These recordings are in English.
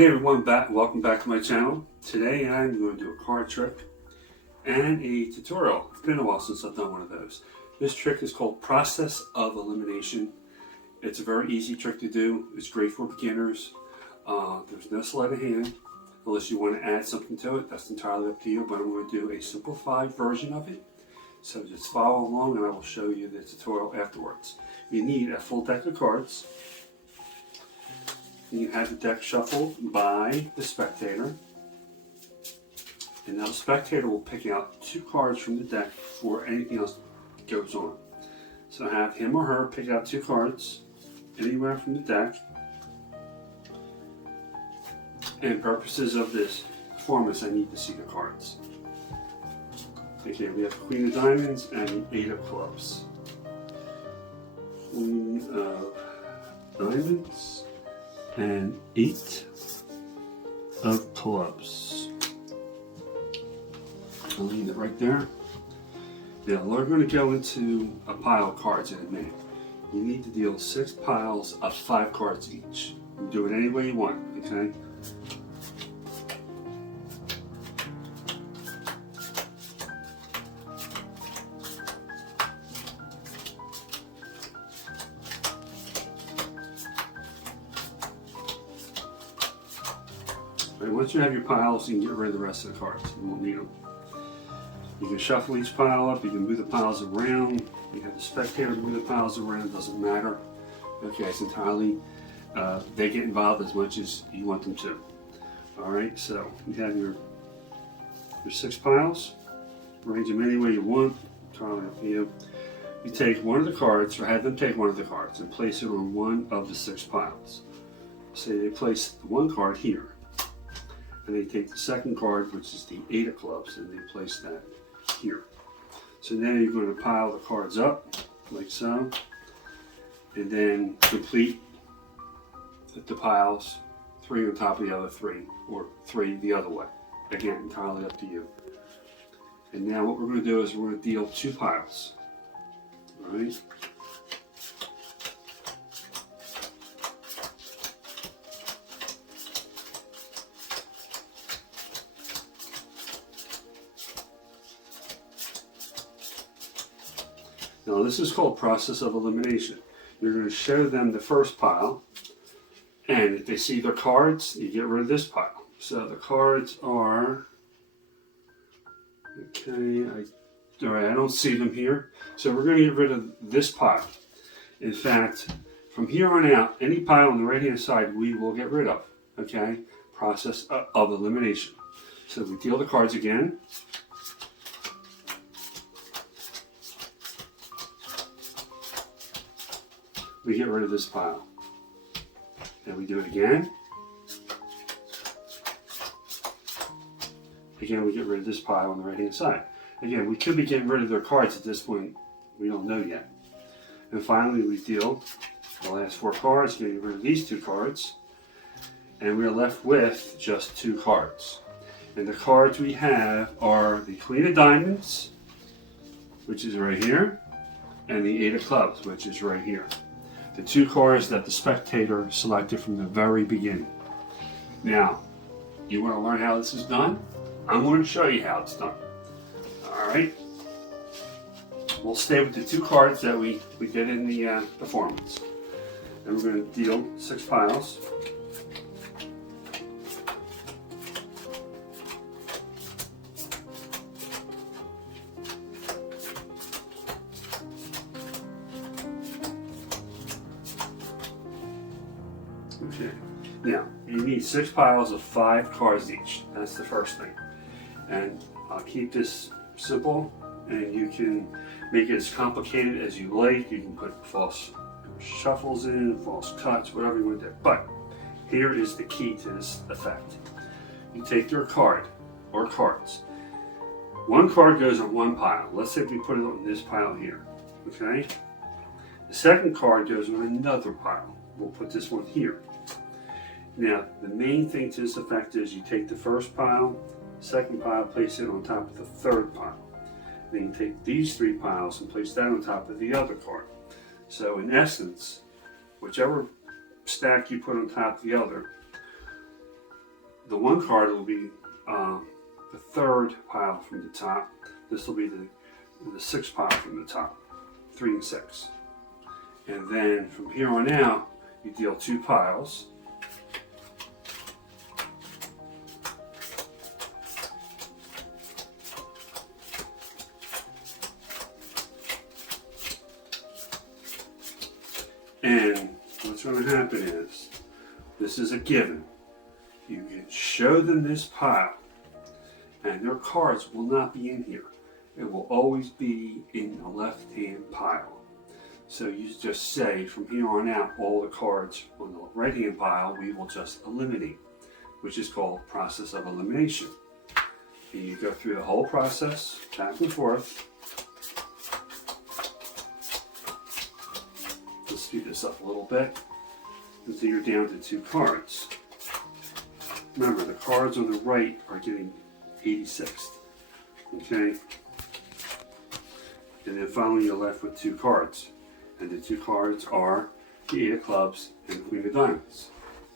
Hey everyone, welcome back to my channel. Today I'm going to do a card trick and a tutorial. It's been a while since I've done one of those. This trick is called Process of Elimination. It's a very easy trick to do. It's great for beginners. There's no sleight of hand unless you want to add something to it. That's entirely up to you, but I'm going to do a simplified version of it. So just follow along and I will show you the tutorial afterwards. You need a full deck of cards. You have the deck shuffled by the spectator, and now the spectator will pick out two cards from the deck before anything else goes on. So have him or her pick out two cards anywhere from the deck. And purposes of this performance, I need to see the cards. Okay, we have Queen of Diamonds and Eight of Clubs. Queen of Diamonds and Eight of Clubs. I'll leave it right there. Now we're going to go into a pile of cards in a minute. You need to deal 6 piles of 5 cards each. You do it any way you want, okay? Once you have your piles, you can get rid of the rest of the cards. You won't need them. You can shuffle each pile up. You can move the piles around. You have the spectator move the piles around. It doesn't matter. Okay, it's entirely, they get involved as much as you want them to. All right, so you have your 6 piles. Arrange them any way you want. Entirely up to you. You take one of the cards, or have them take one of the cards, and place it on one of the 6 piles. Say they place one card here. And they take the second card, which is the Eight of Clubs, and they place that here. So now you're going to pile the cards up, like so, and then complete the piles, 3 on top of the other 3, or 3 the other way. Again, entirely up to you. And now what we're going to do is we're going to deal 2 piles. All right? Now this is called Process of Elimination. You're going to show them the first pile, and if they see their cards, you get rid of this pile. So the cards are, okay, all right, I don't see them here. So we're going to get rid of this pile. In fact, from here on out, any pile on the right hand side we will get rid of, okay? Process of Elimination. So we deal the cards again. We get rid of this pile. Then we do it again. Again, we get rid of this pile on the right hand side. Again, we could be getting rid of their cards at this point. We don't know yet. And finally, we deal the last 4 cards, getting rid of these 2 cards. And we're left with just 2 cards. And the cards we have are the Queen of Diamonds, which is right here, and the Eight of Clubs, which is right here. The 2 cards that the spectator selected from the very beginning. Now, you want to learn how this is done? I'm going to show you how it's done. Alright? We'll stay with the 2 cards that we did in the performance. And we're going to deal 6 piles. Okay. Now, you need 6 piles of 5 cards each. That's the first thing. And I'll keep this simple, and you can make it as complicated as you like. You can put false shuffles in, false cuts, whatever you want to do. But here is the key to this effect. You take your card, or cards. One card goes on one pile. Let's say we put it on this pile here. Okay? The second card goes on another pile. We'll put this one here. Now, the main thing to this effect is you take the first pile, second pile, place it on top of the third pile. Then you take these 3 piles and place that on top of the other card. So in essence, whichever stack you put on top of the other, the one card will be the third pile from the top. This will be the sixth pile from the top, 3 and 6. And then from here on out, you deal 2 piles. And what's going to happen is, this is a given. You can show them this pile, and their cards will not be in here. It will always be in the left-hand pile. So you just say, from here on out, all the cards on the right-hand pile we will just eliminate, which is called process of elimination. And you go through the whole process, back and forth. Let's speed this up a little bit until you're down to 2 cards. Remember, the cards on the right are getting 86th. Okay? And then finally you're left with 2 cards. And the 2 cards are the 8 of clubs and the Queen of diamonds.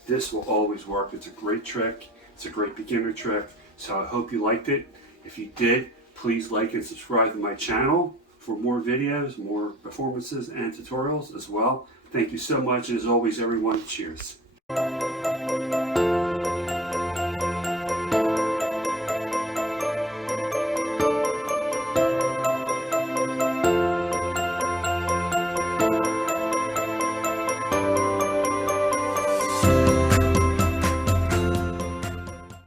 This will always work. It's a great trick. It's a great beginner trick. So I hope you liked it. If you did, please like and subscribe to my channel for more videos, more performances and tutorials as well. Thank you so much. As always, everyone, cheers.